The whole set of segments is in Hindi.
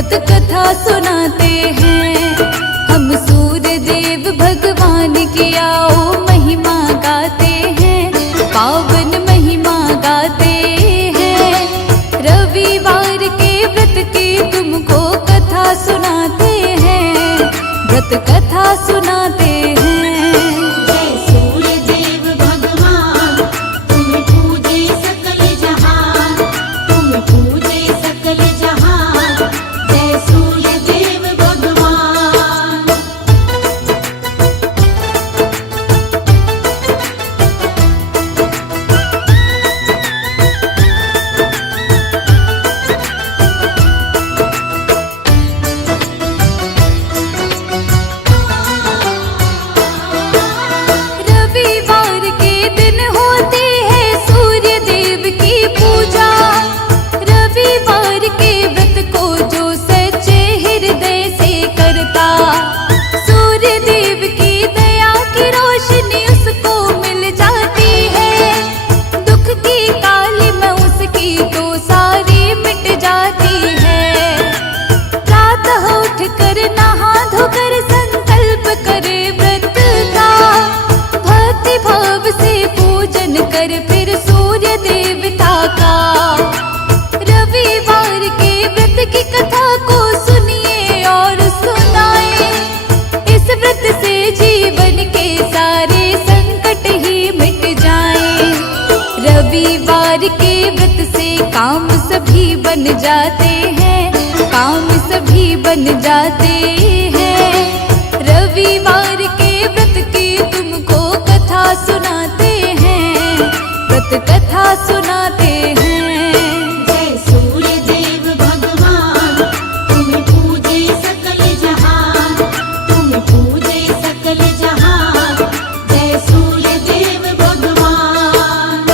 व्रत कथा सुनाते हैं। हम सूर्य देव भगवान की आओ महिमा गाते हैं, पावन महिमा गाते हैं। रविवार के व्रत की तुमको कथा सुनाते हैं, व्रत कथा सुनाते हैं। जय सूर्य देव भगवान, तुम पूजे सकल जहान, तुम पूजे सकल जहान। जय सूर्य देव भगवान। रविवार के दिन होती है सूर्य देव की पूजा। रविवार के व्रत को जो सच्चे हृदय से करता, सूर्य देव की दया की रोशनी उसको मिल जाती है। दुख की काली में उसकी तो सारी मिट जाती है। प्रातः उठ कर नहा धोकर संकल्प करे व्रत का, भक्ति भाव से पूजन कर फिर सूर्य देवता का। रविवार के व्रत की कथा को सुनिए और सुनाए, इस व्रत से जीवन के सारे संकट ही मिट जाएं। रविवार के व्रत से काम सभी बन जाते हैं, काम सभी बन जाते हैं। रविवार के व्रत की तुमको कथा सुनाते हैं, व्रत कथा सुनाते हैं। जय सूर्य देव भगवान, तुम पूजे सकल जहान, तुम पूजे सकल जहान। जय सूर्य देव भगवान।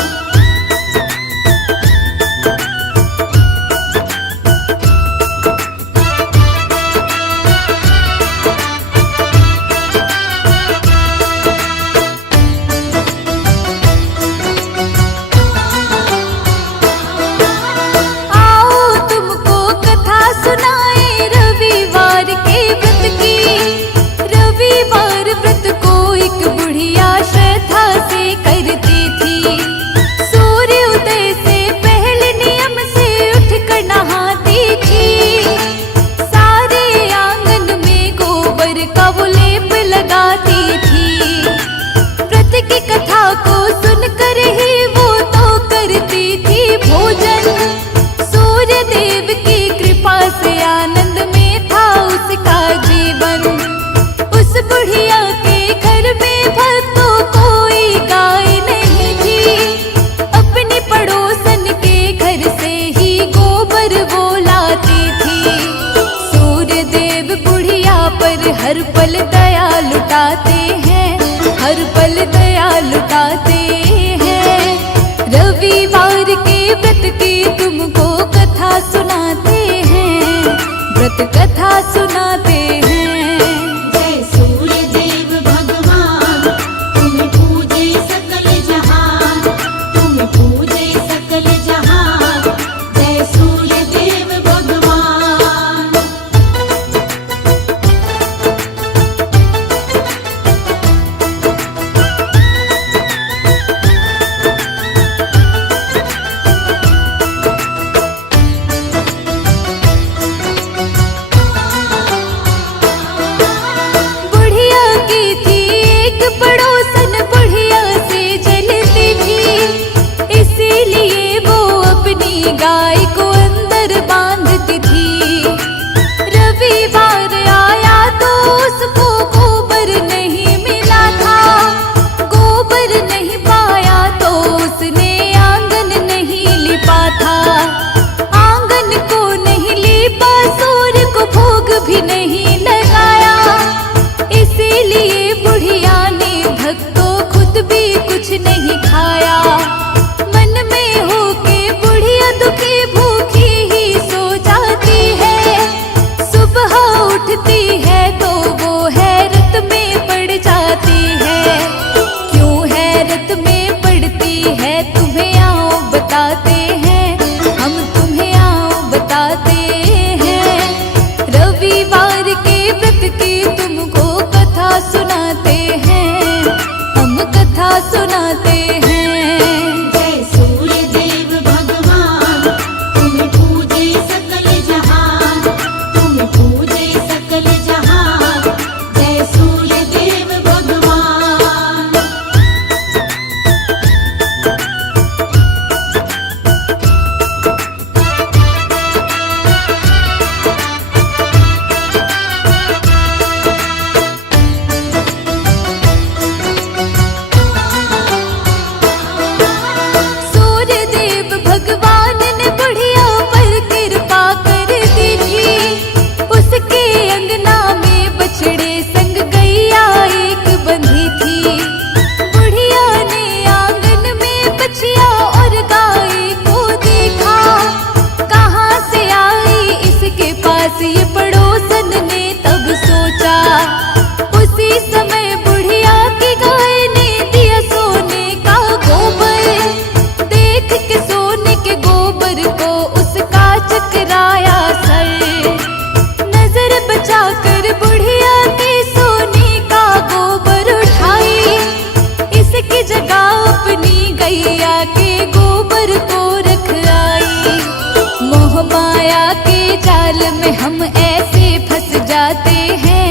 माया के जाल में हम ऐसे फंस जाते हैं,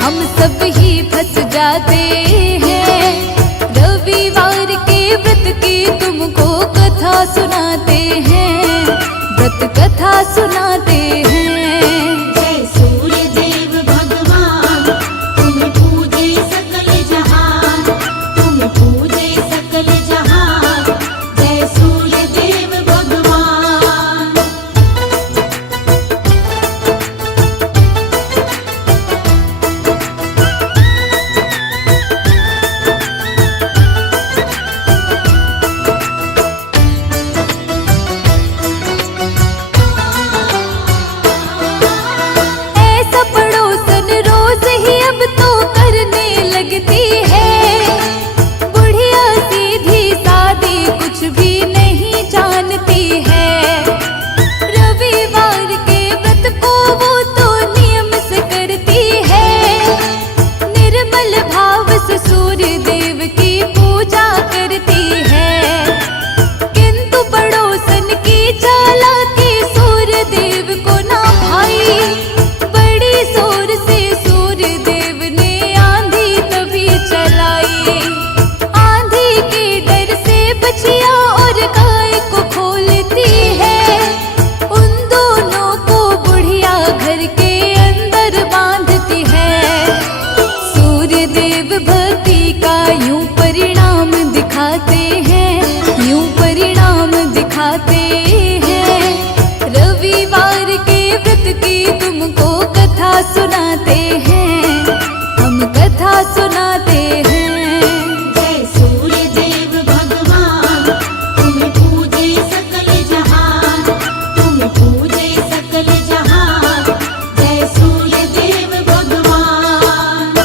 हम सब ही फंस जाते हैं। रविवार के व्रत की तुमको कथा सुनाते हैं, व्रत कथा सुनाते हैं। जय सूर्य देव भगवान, तुम पूजे सकल जहान, तुम पूजे सकल जहान। जय सूर्य देव भगवान। ऐसा पड़ोसन रोज ही अब तो करने लगती है, बुढ़िया सीधी सादी कुछ भी नहीं जानती है। रविवार के व्रत को वो तो नियम से करती है, निर्मल भाव से सूर्य देव की पूजा करती है। किंतु पड़ोसन की चालाकी सूर्य देव को ना भाई, बड़ी जोर से सूर्य देव ने आंधी तभी चलाई। आंधी के डर से बछिया और गाय को खोलती है, उन दोनों को बुढ़िया घर के अंदर बांधती है। सूर्य देव भक्ति का यूं परिणाम दिखाते हैं, यूं परिणाम दिखाते हैं। रविवार के व्रत की तुमको कथा सुनाते हैं, हम कथा सुनाते हैं। जय सूर्य देव भगवान, तुम पूजे सकल जहान, तुम पूजे सकल जहान। जय सूर्य देव भगवान।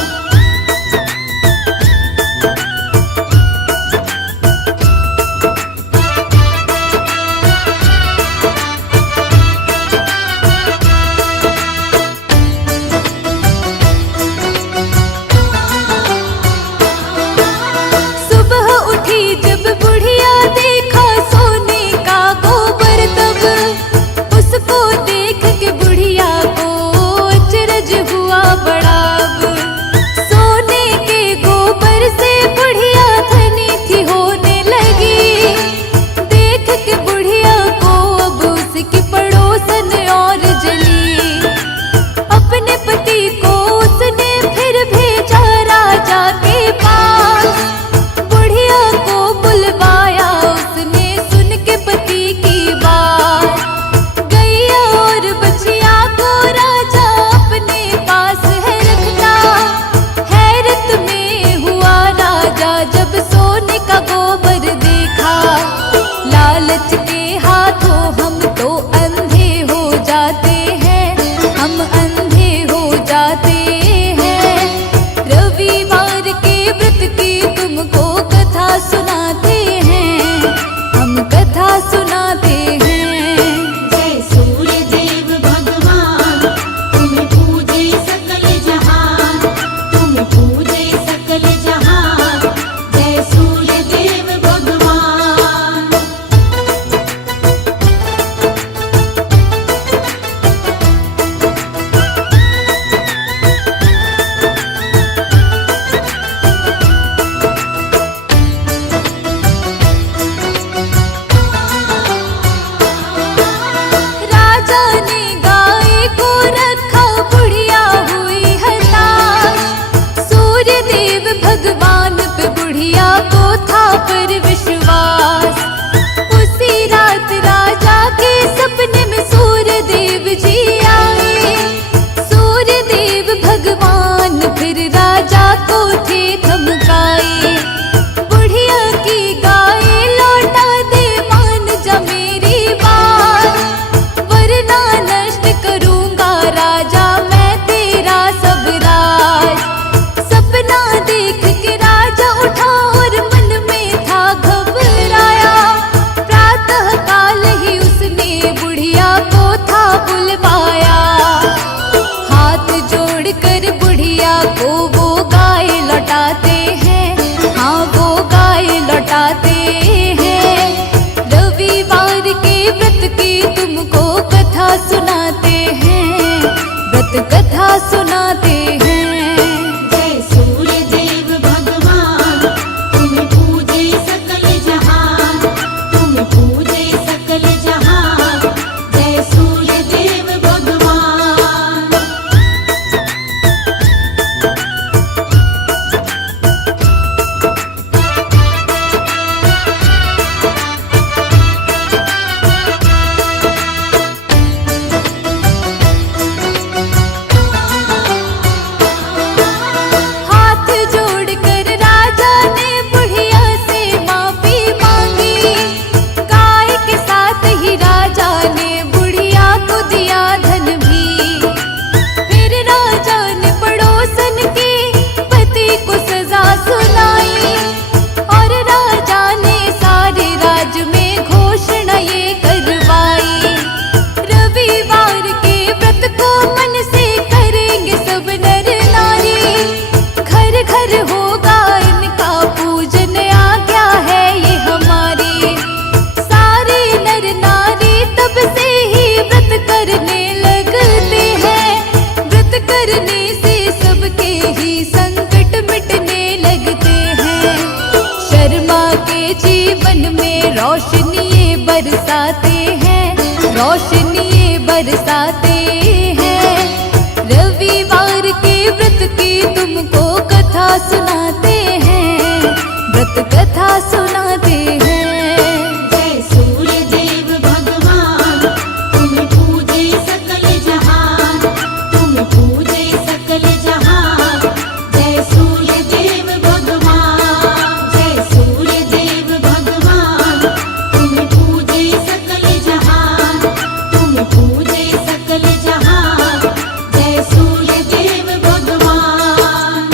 रोशनी ये बरसाते हैं, रोशनी ये बरसाते हैं। रविवार के व्रत की तुमको कथा सुनाते हैं, व्रत कथा सुनाते हैं। जय सूर्य देव भगवान, तुम पूजे सकल जहान, तुम पूजे सकल जहान। जय सूर्य देव भगवान, जय सूर्य देव भगवान, तुम पूजे सकल जहान, तुम पूजे सकल जहान। जय सूर्य देव भगवान।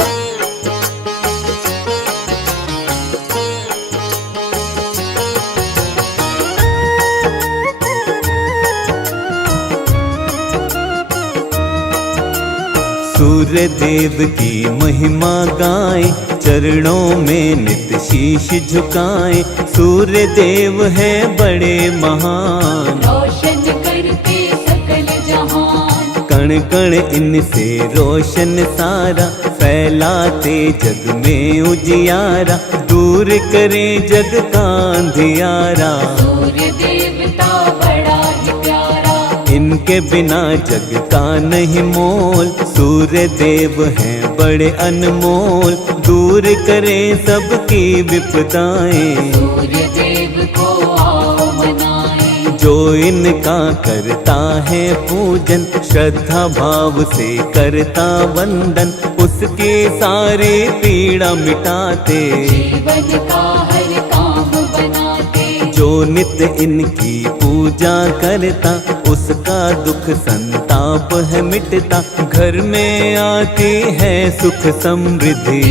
सूर्य देव की महिमा गाए, चरणों में नित शीश झुकाए। सूर्य देव है बड़े महान, रोशन करके सकल जहान। कण कण इनसे रोशन सारा, फैलाते जग में उजियारा। दूर करे जग का अंधियारा, सूर्य देवता बड़ा ही प्यारा। इनके बिना जग का नहीं मोल। सूर्य देव हैं बड़े अनमोल, दूर करें सबकी विपदाएं। सूर्य देव को आओ मनाएं, जो इनका करता है पूजन, श्रद्धा भाव से करता वंदन। उसकी सारी पीड़ा मिटाते, जीवन का हर काम बनाते। जो नित्य इनकी पूजा करता, उसका दुख संताप है मिटता। घर में आती है सुख समृद्धि,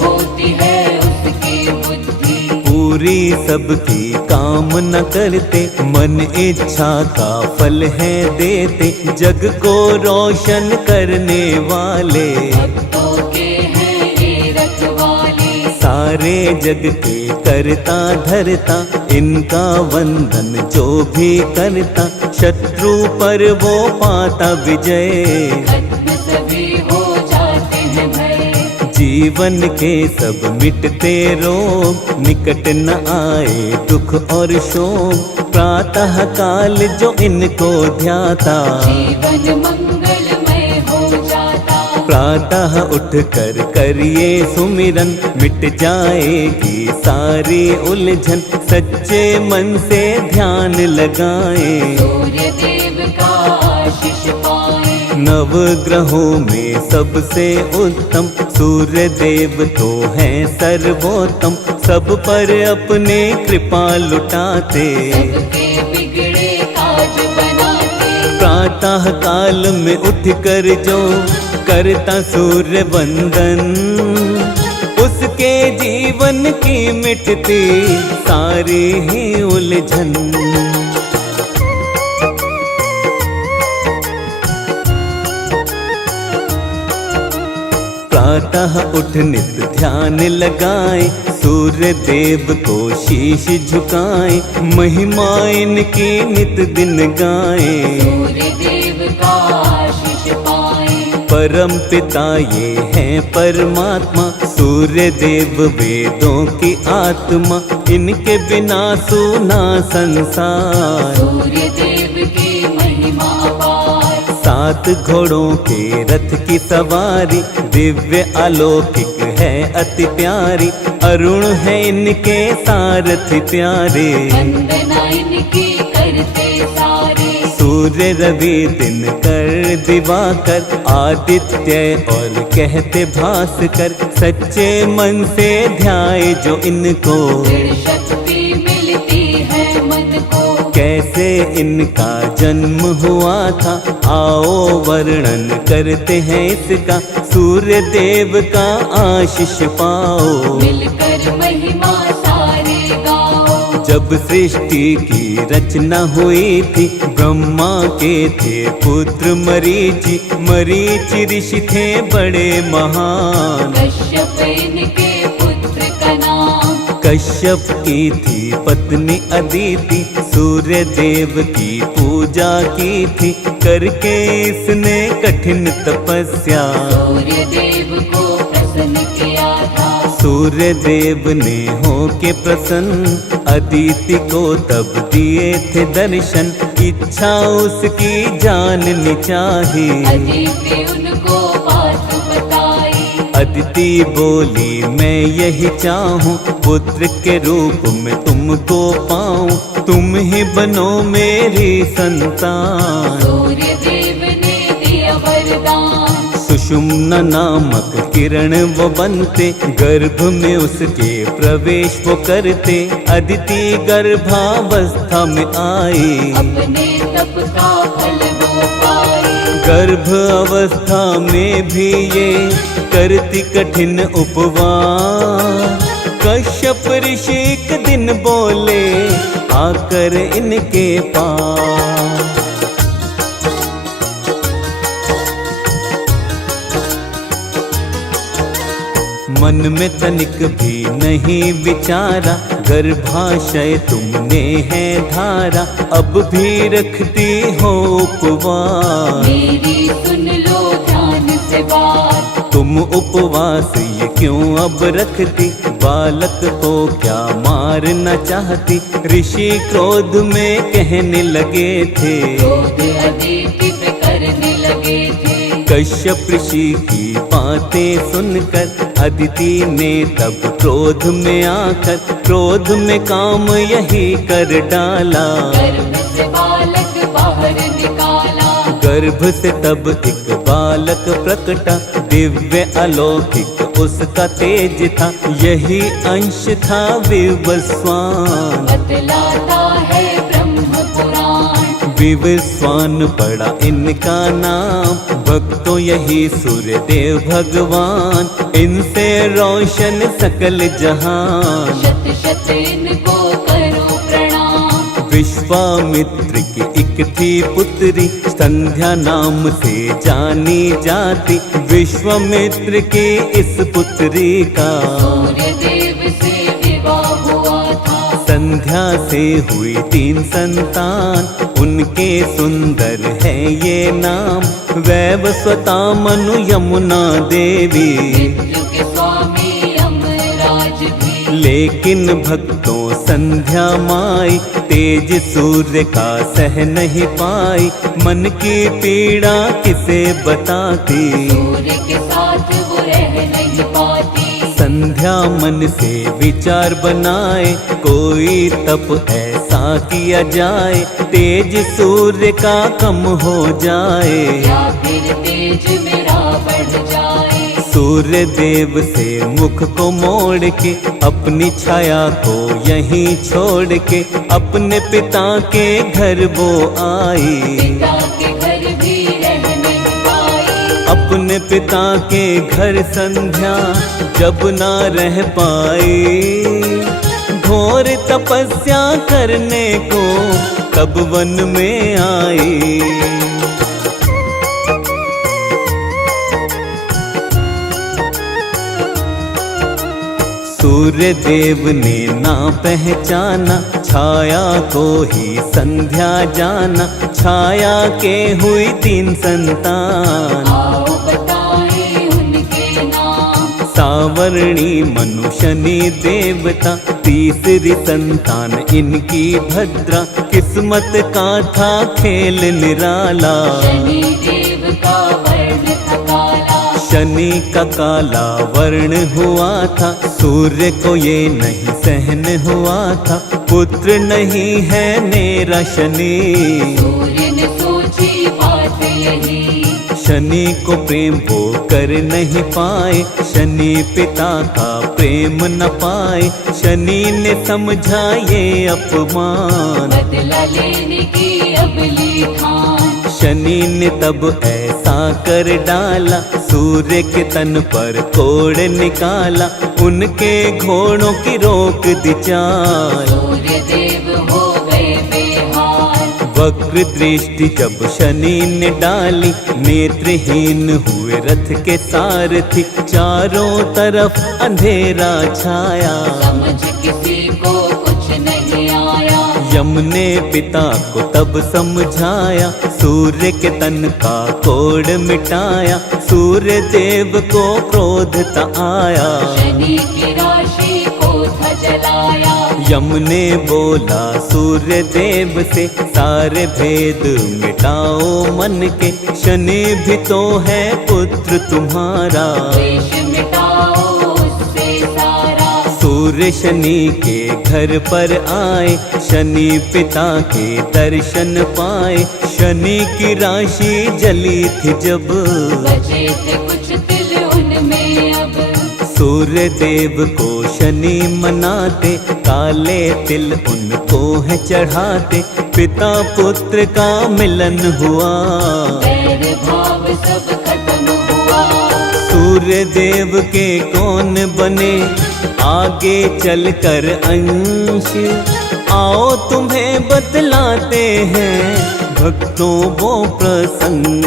होती है उसकी बुद्धि। पूरी सबकी कामना करते, मन इच्छा का फल है देते। जग को रोशन करने वाले, भक्तों के हैं ये रखवाले। सारे जग के करता धरता। इनका वंदन जो भी करता, शत्रु पर वो पाता विजय। खत्म सभी हो जाते हैं भय, जीवन के सब मिटते रोग, निकट न आए दुख और शोक। प्रातः काल जो इनको ध्याता, जीवन मंगलमय हो जाता। प्रातः उठ कर करिए सुमिरन, मिट जाएगी सारी उलझन। सच्चे मन से ध्यान लगाएं, सूर्य देव का आशीष पाए। नव ग्रहों में सबसे उत्तम, सूर्य देव तो हैं सर्वोत्तम। सब पर अपने कृपा लुटाते, सबके बिगड़े ताज बनाते। प्रातः काल में उठ कर जो करता सूर्य वंदन, उसके जीवन की मिटती सारी ही उलझन। प्रातः उठ नित ध्यान लगाए, सूर्य देव को शीश झुकाए। महिमा इनकी नित दिन गाए, सूर्य देव का आशीष पाए। परम पिता ये हैं परमात्मा, सूर्य देव वेदों की आत्मा। इनके बिना सूना संसार, सूर्य देव की महिमा अपार। 7 घोड़ों के रथ की सवारी, दिव्य अलौकिक है अति प्यारी। अरुण है इनके सारथी प्यारे, वंदना इनकी करते सारे। सूर्य रवि दिन कर दिवाकर, आदित्य और कहते भास्कर। सच्चे मन से ध्याए जो इनको, दृढ़ शक्ति मिलती है मन को। कैसे इनका जन्म हुआ था, आओ वर्णन करते हैं इसका। सूर्य देव का आशीष पाओ, मिलकर महिमा सारे गाओ। जब सृष्टि की रचना हुई थी, ब्रह्मा के थे पुत्र मरीचि। मरीचि ऋषि थे बड़े महान, कश्यप इनके पुत्र का नाम। कश्यप की थी पत्नी अदिति, सूर्य देव की पूजा की थी। करके इसने कठिन तपस्या, सूर्य देव को प्रसन्न किया था। सूर्य देव ने होके प्रसन्न अदिति को तब दिए थे दर्शन। इच्छा उसकी जाननी चाही, अदिति उनको बात बताई। अदिति बोली मैं यही चाहूँ, पुत्र के रूप में तुमको पाऊँ, तुम ही बनो मेरी संतान। सूर्य देव ने दिया वरदान। सुषुम्ना नामक किरण वो बनते, गर्भ में उसके प्रवेश वो करते। अदिति गर्भावस्था में आई, अपने तप का फल वो पाई। गर्भ अवस्था में भी ये करती कठिन उपवास। कश्यप ऋषि एक दिन बोले आकर इनके पास। मन में तनिक भी नहीं विचारा, गर्भाशय तुमने है धारा, अब भी रखती हो उपवास। मेरी सुन लो ध्यान से बात। तुम उपवास ये क्यों अब रखती, बालक को क्या मारना चाहती। ऋषि क्रोध में कहने लगे थे, क्रोध अदिति पे करने लगे थे। कश्यप ऋषि की बातें सुनकर अदिति ने तब क्रोध में आकर, क्रोध में काम यही कर डाला। गर्भ से बालक बाहर निकाला। गर्भ से तब एक बालक प्रकटा, दिव्य अलौकिक उसका तेज था। यही अंश था विवस्वान, बतलाता है ब्रह्म पुराण। विवस्वान पड़ा इनका नाम, भक्तों यही सूर्य देव भगवान। इनसे रोशन सकल जहान, शत शत इनको करो प्रणाम। विश्वामित्र की एक थी पुत्री, संध्या नाम से जानी जाती। विश्वामित्र की इस पुत्री का सूर्य देव से विवाह हुआ था। संध्या से हुई 3 संतान, उनके सुंदर है ये नाम। वैवस्वता मनु यमुना देवी, मृत्यु के स्वामी यमराज भी। लेकिन भक्तों संध्या माई, तेज सूर्य का सह नहीं पाई। मन की पीड़ा किसे बताती, सूर्य के साथ वो रह नहीं पाती। संध्या मन से विचार बनाए, कोई तप ऐसा किया जाए, तेज सूर्य का कम हो जाए। या फिर तेज मेरा बढ़ जाए। सूर्य देव से मुख को मोड़ के, अपनी छाया को यहीं छोड़ के, अपने पिता के घर वो आई। पिता के घर भी रह नहीं पाई। अपने पिता के घर संध्या जब ना रह पाई, घोर तपस्या करने को तब वन में आई। सूर्य देव ने ना पहचाना, छाया को ही संध्या जाना। छाया के हुई 3 संतान, आओ बताएं उनके नाम। सावरणी मनु शनि देवता, तीसरी संतान इनकी भद्रा। किस्मत का था खेल निराला, शनि देव का वर्ण था काला। शनि का काला वर्ण हुआ था, सूर्य को ये नहीं सहन हुआ था। पुत्र नहीं है मेरा शनि, सूर्य ने सोची बात यही। शनि को प्रेम वो कर नहीं पाए, शनि पिता का प्रेम न पाए। शनि ने समझा ये अपमान, बदला लेने की अब ली ठान। शनि ने तब ऐसा कर डाला, सूर्य के तन पर कोड़ निकाला। उनके घोड़ों की रोक दी चाल, सूर्य देव हो गए बेहाल। वक्र दृष्टि जब शनि ने डाली, नेत्रहीन हुए रथ के सारथी। चारों तरफ अंधेरा छाया, समझ किसी को कुछ नहीं आया। यम ने पिता को तब समझाया, सूर्य के तन का कोड़ मिटाया। सूर्य देव को क्रोध ता आया, शनि की राशि को था जलाया। यम ने बोला सूर्य देव से, सारे भेद मिटाओ मन के। शनि भी तो है पुत्र तुम्हारा, द्वेष मिटाओ उससे सारा। सूर्य शनि के घर पर आए, शनि पिता के दर्शन पाए। शनि की राशि जली थी जब, बचे थे कुछ तिल उनमें अब। सूर्य देव को शनि मनाते, काले तिल उनको है चढ़ाते। पिता पुत्र का मिलन हुआ, बैर भाव सब खत्म हुआ। सूर्य देव के कौन बने आगे चलकर अंश। आओ तुम्हें बतलाते हैं भक्तों वो प्रसंग।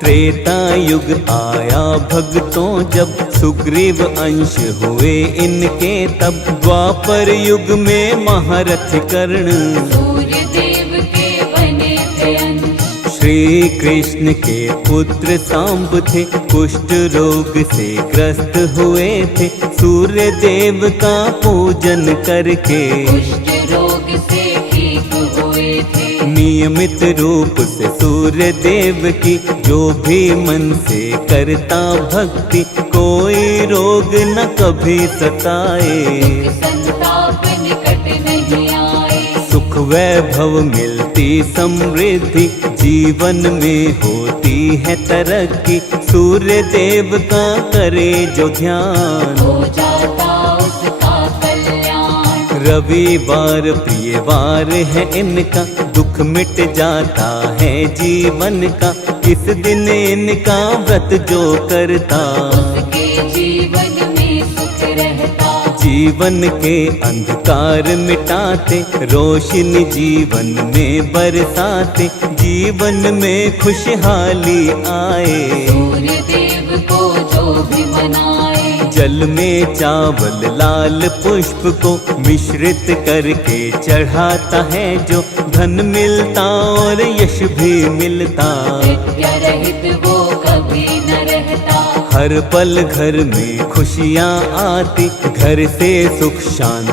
त्रेता युग आया भक्तों जब, सुग्रीव अंश हुए इनके तब। द्वापर युग में महारथ कर्ण, सूर्य देव के बने थे अंश। श्री कृष्ण के पुत्र सांब थे, कुष्ठ रोग से ग्रस्त हुए थे। सूर्य देव का पूजन करके कुष्ठ रोग से ठीक हुए थे। नियमित रूप से सूर्य देव की जो भी मन से करता भक्ति, कोई रोग न कभी सताए। संताप निकट नहीं आए। सुख वैभव मिलती समृद्धि, जीवन में होती है तरक्की। सूर्य देव का करे जो ध्यान, हो जाता उसका कल्याण। रविवार प्रिय वार है इनका, दुख मिट जाता है जीवन का। इस दिन इनका व्रत जो करता, उसके जीवन में सुख रहता। जीवन के अंधकार मिटाते, रोशनी जीवन में बरसाते। जीवन में खुशहाली आए, सूर्य देव को जो भी मनाए। जल में चावल लाल पुष्प को मिश्रित करके चढ़ाता है जो। धन मिलता और यश भी मिलता, विद्या रहित वो कभी न रहता। हर पल घर में खुशियाँ आती, घर से सुख शांति